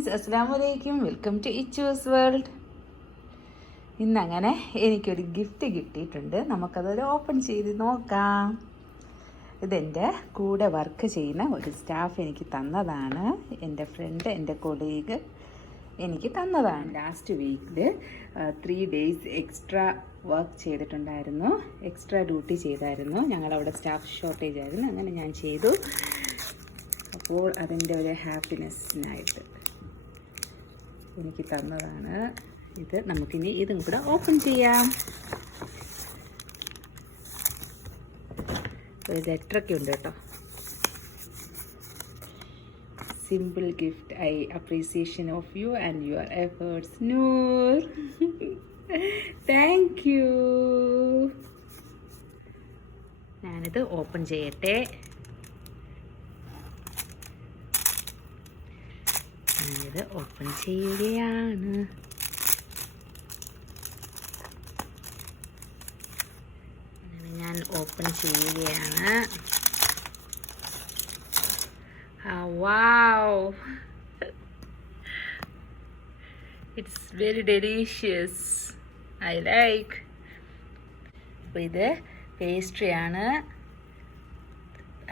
Friends, അസ്സലാമു അലൈക്കും. Welcome to Ichu's world. ഇന്നങ്ങനെ എനിക്കൊരു ഗിഫ്റ്റ് കിട്ടിയിട്ടുണ്ട്. നമുക്കതൊരു ഓപ്പൺ ചെയ്ത് നോക്കാം. ഇതെൻ്റെ കൂടെ വർക്ക് ചെയ്യുന്ന ഒരു സ്റ്റാഫ് എനിക്ക് തന്നതാണ്. എൻ്റെ ഫ്രണ്ട്, എൻ്റെ കൊളീഗ് എനിക്ക് തന്നതാണ്. ലാസ്റ്റ് വീക്കിൽ 3 days എക്സ്ട്രാ വർക്ക് ചെയ്തിട്ടുണ്ടായിരുന്നു. എക്സ്ട്രാ ഡ്യൂട്ടി ചെയ്തായിരുന്നു. ഞങ്ങളവിടെ സ്റ്റാഫ് ഷോർട്ടേജ് ആയിരുന്നു. അങ്ങനെ ഞാൻ ചെയ്തു. അപ്പോൾ അതിൻ്റെ ഒരു ഹാപ്പിനെസ്സിനായിട്ട് എനിക്ക് തന്നതാണ് ഇത്. നമുക്കിനി ഇതും കൂടെ ഓപ്പൺ ചെയ്യാം. ഒരു ലെറ്ററൊക്കെ ഉണ്ട് കേട്ടോ. Simple gift, I appreciation of you and your efforts, Noor. Thank you. ഞാനിത് ഓപ്പൺ ചെയ്യട്ടെ. ഇത് ഓപ്പൺ ചെയ്യുകയാണ്. ഞാൻ ഓപ്പൺ ചെയ്യുകയാണ്. Wow, it's very delicious. I like. അപ്പോൾ ഇത് പേസ്ട്രിയാണ്.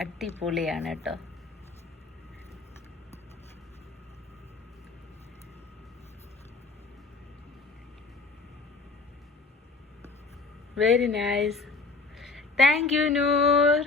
അടിപൊളിയാണ് കേട്ടോ. Very nice. Thank you, Noor.